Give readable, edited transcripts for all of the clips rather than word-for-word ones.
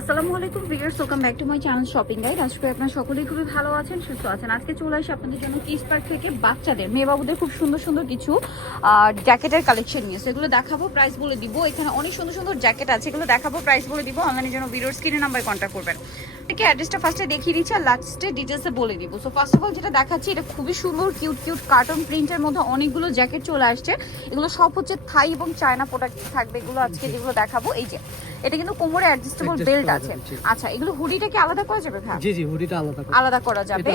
আসসালামু আলাইকুম viewers, welcome back to my channel shopping guide. আজকে আপনারা সকলেই খুবই ভালো আছেন, সুস্থ আছেন। আজকে চলে আসি আপনাদের জন্য কিস পার্ক থেকে বাচ্চাদের মেয়ে বাবুদের খুব সুন্দর সুন্দর কিছু জ্যাকেটের কালেকশন নিয়ে এগুলো দেখাবো, প্রাইস বলে দিব। এখানে অনেক সুন্দর সুন্দর জ্যাকেট আছে, এগুলো দেখাবো, প্রাইস বলে দিব। অনলাইনের জন্য ভিডিওর স্ক্রিনে নাম্বারে কন্ট্যাক্ট করবেন। এটাকে অ্যাড্রেসটা ফার্স্টে দেখিয়ে দিচ্ছি আর লাস্টে ডিটেলসে বলে দিব। সো ফার্স্ট অফ অল যেটা দেখাচ্ছি, এটা খুবই সুন্দর কিউট কিউট কার্টুন প্রিন্টের মধ্যে অনেকগুলো জ্যাকেট চলে আসছে। এগুলো সব হচ্ছে থাই এবং চায়না প্রোডাক্ট থাকবে। এগুলো আজকে যেগুলো দেখাবো, এই যে এটা কিন্তু কোমরে অ্যাডজাস্টেবল বেল্ট আছে। আচ্ছা, এগুলো হুডিটা কি আলাদা করা যাবে? হ্যাঁ, জি জি, হুডিটা আলাদা করা যাবে।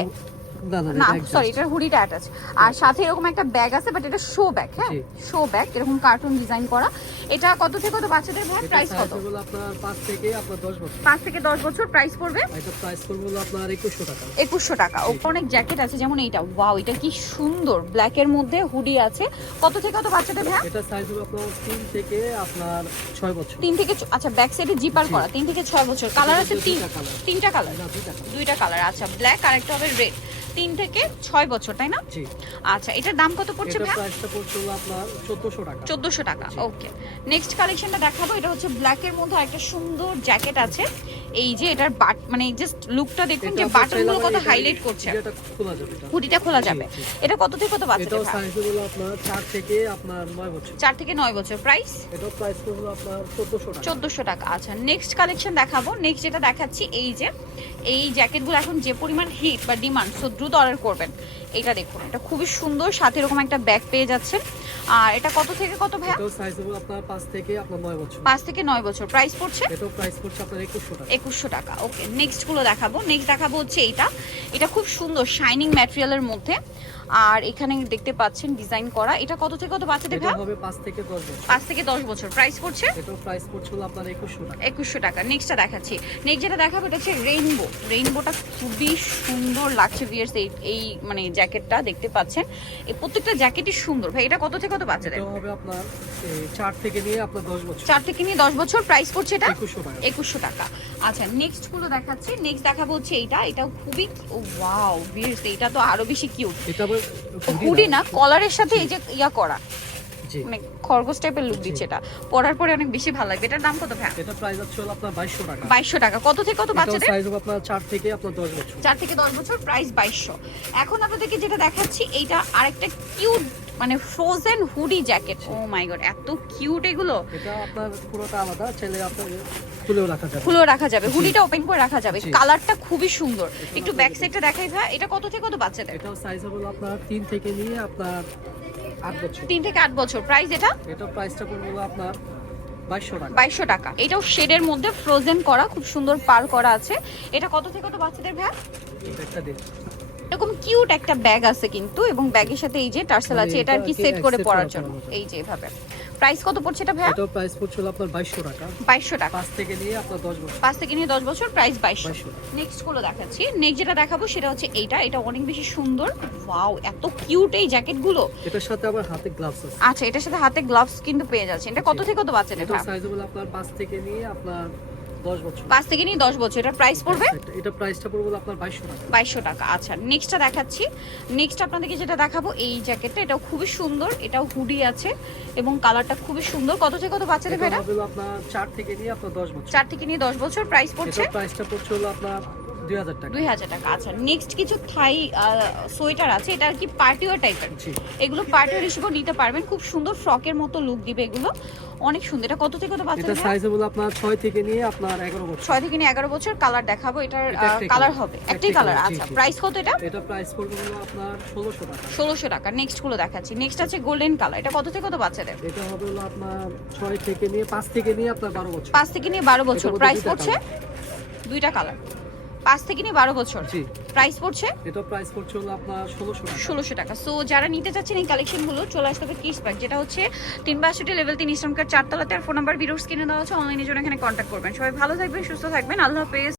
না সরি, এটার হুডিটা অ্যাটাচ। আর সাথে এরকম একটা ব্যাগ আছে, বাট এটা শো ব্যাগ। হ্যাঁ, শো ব্যাগ, এরকম কার্টুন ডিজাইন করা। এটা কত থেকে কত বাচ্চাদের ভাই? প্রাইস কত? আপনার 5 থেকে আপনার 10 বছর। 5 থেকে 10 বছর প্রাইস পড়বে। এটা প্রাইস পড়বে হলো আপনার 2100 টাকা। 2100 টাকা। অনেক জ্যাকেট আছে, যেমন এইটা, ওয়াও, এটা কি সুন্দর, ব্ল্যাক এর মধ্যে হুডি আছে। কত থেকে কত বাচ্চাদের ভাই? এটা সাইজ হলো আপনার 3 থেকে আপনার 6 বছর। 3 থেকে, আচ্ছা, ব্যাক সাইডে জিপার করা। 3 থেকে 6 বছর। কালার আছে তিনটা কালার, দুইটা কালার। আচ্ছা, ব্ল্যাক আর একটা হবে রেড। 3 থেকে 6 বছর, তাই না? জি। আচ্ছা, এটার দাম কত পড়ছে ভাই? এটা প্রাইসটা পড়ছে হলো আপনার 1400 টাকা। 1400 টাকা। ওকে, নেক্সট কালেকশনটা দেখাবো। এটা হচ্ছে ব্ল্যাক এর মধ্যে একটা সুন্দর জ্যাকেট আছে। এই যে এটার মানে জাস্ট লুকটা দেখুন, যে বাটনগুলো কত হাইলাইট করছে। এটা খোলা যাবে, হুডিটা খোলা যাবে। এটা কত থেকে কত বাচ্চাদের? এটাও সাইজ হলো আপনার 4 থেকে আপনার 9 বছর। 4 থেকে 9 বছর। প্রাইস? এটাও প্রাইস হলো আপনার 1400 টাকা। 1400 টাকা। আচ্ছা, নেক্সট কালেকশন দেখাবো। নেক্সট যেটা দেখাচ্ছি, এই যে এই জ্যাকেটগুলো এখন যে পরিমাণ হিট বা ডিমান্ড, সো দ্রুত অর্ডার করবেন। এটা দেখুন, এটা খুবই সুন্দর, সাথে এরকম একটা ব্যাগ পেয়ে যাচ্ছেন। আর এটা কত থেকে কত ভাইয়া? এটাও সাইজ হলো আপনার 5 থেকে আপনার 9 বছর। 5 থেকে 9 বছর। প্রাইস পড়ছে? এটাও প্রাইস পড়ছে আপনার 2100 টাকা। 2100 টাকা। ওকে, নেক্সট গুলো দেখাবো। নেক্সট দেখাবো হচ্ছে এইটা। এটা খুব সুন্দর শাইনিং ম্যাটেরিয়ালের মধ্যে, আর এখানে দেখতে পাচ্ছেন ডিজাইন করা। এটা কত থেকে কত বাচ্চাদের ভাই? এটা হবে 5 থেকে 10 বছর। 5 থেকে 10 বছর। প্রাইস পড়ছে? এটাও প্রাইস পড়ছে হলো আপনার 2100 টাকা। 2100 টাকা। নেক্সটটা দেখাচ্ছি। নেক্সট যেটা দেখাবো, এটা হচ্ছে রেইনবো। রেইনবোটা খুবই সুন্দর লাগছে ভিউয়ার্স। এই মানে জ্যাকেটটা দেখতে পাচ্ছেন, এই প্রত্যেকটা জ্যাকেটই সুন্দর ভাই। এটা কত থেকে কত বাচ্চাদের? এটা হবে আপনার 4 থেকে নিয়ে আপনার 10 বছর। 4 থেকে নিয়ে 10 বছর। প্রাইস পড়ছে এটা 2100 টাকা। 2100 টাকা। আচ্ছা, নেক্সট গুলো দেখাচ্ছি। নেক্সট দেখাবো হচ্ছে এইটা। এটাও খুবই ওয়াও ভিউয়ার্স, এটা তো আরো বেশি কিউট। এটা আবার হুডি না, কলারের সাথে এই যে ইয়া করা, জি, মানে খরগোশ টাইপের লুক দিচ্ছে। এটা পরার পরে অনেক বেশি ভালো লাগবে। এটার দাম কত ভাই? এটা প্রাইস আছে হলো আপনার 2200 টাকা। 2200 টাকা। কত থেকে কত বাচ্চাদের? সাইজ হবে আপনার 4 থেকে আপনার 10 বছর। 4 থেকে 10 বছর। প্রাইস 2200। এখন আপনাদেরকে যেটা দেখাচ্ছি, এইটা আরেকটা কিউট মানে ফ্রোজেন হুডি জ্যাকেট। ও মাই গড, এত কিউট এগুলো। এটা আপনার পুরোটা আলাদা, চাইলে আপনার খুলেও রাখা যাবে। খুলেও রাখা যাবে, হুডিটা ওপেন করে রাখা যাবে। কালারটা খুবই সুন্দর। একটু ব্যাক সাইডটা দেখাই ভাই। এটা কত থেকে কত বাচ্চাদের? এটাও সাইজ হবে আপনার 3 থেকে নিয়ে আপনার 8 বছর। 3 থেকে 8 বছর। প্রাইস এটা? এটা প্রাইসটা পড়বে হলো আপনার 2200 টাকা। 2200 টাকা। এটাও শেডের মধ্যে ফ্রোজেন করা, খুব সুন্দর পার করা আছে। এটা কত থেকে কত বাচ্চাদের ভাই? এটা একটা দিন এরকম কিউট একটা ব্যাগ আছে কিন্তু, এবং ব্যাগের সাথে এই যে টার্সেল আছে, এটা আর কি সেট করে পরার জন্য। এই যে এভাবে। প্রাইস কত পড়ছে এটা ভাই? এটাও প্রাইস পড়ছে হলো আপনার 2200 টাকা। 2200 টাকা। 5 থেকে নিয়ে আপনার 10 বছর। 5 থেকে নিয়ে 10 বছর। প্রাইস 2200। 2200। নেক্সট গুলো দেখাচ্ছি। নেক্সট যেটা দেখাবো সেটা হচ্ছে এইটা। এটা অনেক বেশি সুন্দর। ওয়াও, এত কিউট এই জ্যাকেটগুলো। এটার সাথে আবার হাতে গ্লাভস আছে। আচ্ছা, এটার সাথে হাতে গ্লাভস কিন্তু পেয়ে যাচ্ছে। এটা কত থেকে কত বাচ্চাদের? এটা সাইজ হলো আপনার 5 থেকে নিয়ে আপনার 10 বছর। 5 থেকে নিয়ে 10 বছর। এটা প্রাইস পড়বে? এটা প্রাইসটা পড়বে হলো আপনার 2200 টাকা। 2200 টাকা। আচ্ছা, নেক্সটটা দেখাচ্ছি। নেক্সট আপনাদেরকে যেটা দেখাবো, এই জ্যাকেটটা। এটাও খুবই সুন্দর, এটাও হুডি আছে এবং কালারটা খুবই সুন্দর। কত থেকে কত বাচ্চাদের ভাই? এটা হবে হলো আপনার 4 থেকে নিয়ে আপনার 10 বছর। 4 থেকে নিয়ে 10 বছর। প্রাইস পড়ছে? এটা প্রাইসটা পড়ছে হলো আপনার 2000 টাকা। 2000 টাকা। আচ্ছা, নেক্সট কিছু থাই সোয়েটার আছে। এটা আর কি পার্টি ওয়্যার টাইপের। জি। এগুলো পার্টি ওয়্যার হিসেবেও নিতে পারবেন। খুব সুন্দর ফ্রকের মতো লুক দিবে এগুলো, অনেক সুন্দর। এটা কত থেকে কত এটা বাচ্চাদের? সাইজ হলো আপনার 6 থেকে নিয়ে আপনার 11 বছর। 6 থেকে নিয়ে 11 বছর। কালার দেখাবো। এটার একটাই কালার colour। হবে একটাই একটাই কালার। colour, জি, আচ্ছা, জি। প্রাইস কত এটা? এটা প্রাইস পড়বে হলো আপনার 1600 টাকা। 1600 টাকা। নেক্সট গুলো দেখাচ্ছি। নেক্সট আছে গোল্ডেন কালার। এটা কত থেকে কত বাচ্চাদের? এটা হবে হলো আপনার 6 থেকে নিয়ে 5 থেকে নিয়ে আপনার 12 বছর। 5 থেকে নিয়ে 12 বছর। এটার মধ্যে প্রাইস দুইটা পড়ছে? দুইটা কালার। 5 থেকে নিয়ে 12 বছর। জি। প্রাইস পড়ছে? এটা প্রাইস পড়ছে হলো আপনার 1600 টাকা। 1600 টাকা। সো যারা নিতে চাচ্ছেন এই কালেকশনগুলো, চলে আসতে হবে কিস পার্ক, যেটা হচ্ছে 362 লেভেল 3 ইসলামকার 4 তলাতে। আর ফোন নাম্বার ভিডিওর স্ক্রিনে দেওয়া আছে। অনলাইনের জন্য এখানে কন্ট্যাক্ট করবেন। সবাই ভালো থাকবেন, সুস্থ থাকবেন। আল্লাহ হাফেজ।